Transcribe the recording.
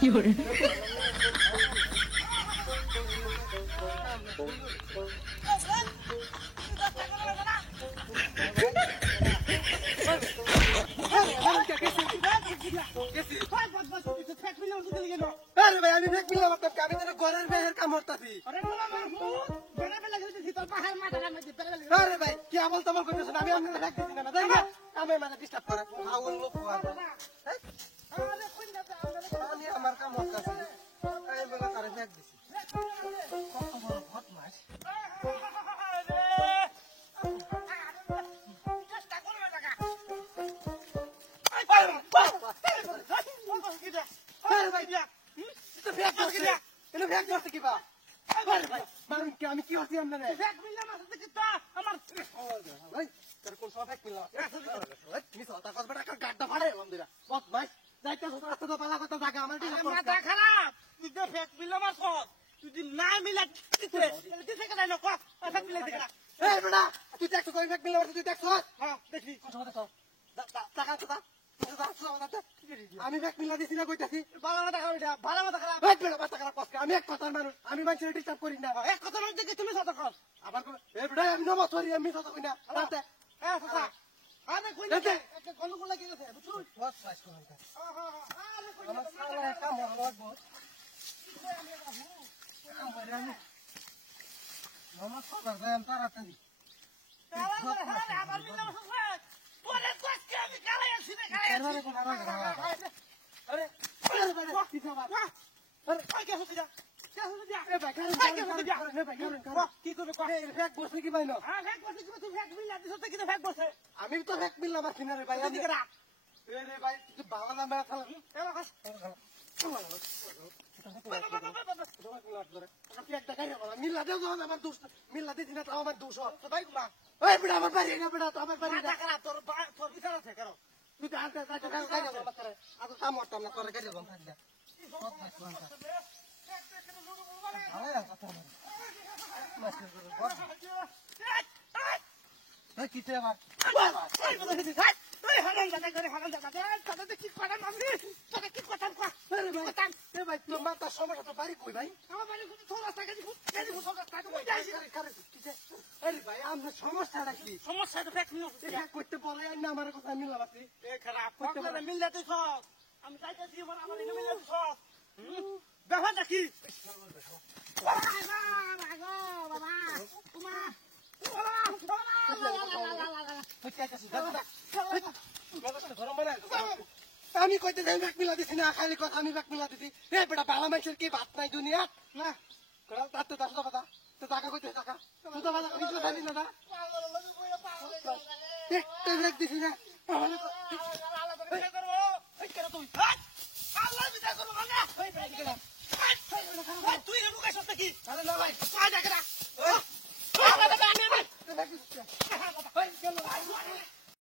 有人。আরে ভাই আমি ফেক মিললাম আপনাকে আমি তো ঘরের বাইরের কাম করতেছি আরে ভাই কি আমল তামল করতেছেন আমি আপনাকে ফেক দিছি না দেখেন আমি মানে ডিস্টার্ব করে আউল লোক আমি আমার কাম করতেছি আমি বলে তারে ফেক দিছি কত বড় বদমাশ আমি কি করছি আপনার গাড্ডা ফাড়ে খারাপ তুই তো ফেক মিলাম তুই না মিলা দিতে কেন ফেক মিলাই দিকে তুই দেখছো কই ফেক মিলাম তুই দেখছো হ্যাঁ দেখি আমি ফেক মিলা দিছি না কইতাছি ভালো মাথা খারাপ ভালো মাথা খারাপ আমি এক কথার মানুষ আমি মানুষের ডিস্টার্ব করি না এক কথা নয় দেখে তুমি সত কর আবার আমি নমাজ পড়ি আমি কথা কই না হ্যাঁ কথা আরে কই না একটা গন্ডগোল লাগি গেছে বুঝছো আরে কই না কাম লাগবো নমাজ পড়া যায় তাড়াতাড়ি আবার মিলাম বলে কষ্ট আমি গালাই আছি না গালাই আরে কি খবর আরে কে হচ্ছে যা কি করবে ফেক বসে কি বাইনো হ্যাঁ ফেক বসে তুমি ফেক মিলা দিছ তো কিন্তু ফেক বসে আমি তো ফেক মিললাম আছি না রে ভাই আমি দিকে রাখ রে ভাই তুই বাবা না মেরা খালা এলা কাজ মিল্লা দেও আমার দোষ মিল্লা দিছি না তাও আমার দোষ তো ভাই গুলা ওই বেটা আমার বাড়ি না বেটা তো আমার বাড়ি না টাকা তোর তোর বিচার আছে কেন তুই তো আনতে আজ কাম করতাম না তোরে কেটে বন্ধ থাকবে কিতে আমার ভাই তোর মাতার সমস্যা তো বাড়ি কই ভাই আরে ভাই আমার সমস্যাটা কি সমস্যা তো ফেক নিউজ করতে বলে না আমার কথা মিললাম আছি খারাপ মিললে তুই সব আমি চাইতেছি আমার মিললে তুই সব ব্যাপারটা কি আমি কইতে যাই ব্যাগ মিলা দিছি না খালি কথা আমি ব্যাগ মিলা দিছি এ বেটা বালা মানুষের কি ভাত নাই দুনিয়া না তার তো দশ টাকা তো টাকা কইতে টাকা তুই তো ভালো কিছু জানি না তুই ব্যাগ দিছি না তুই আরে না ভাই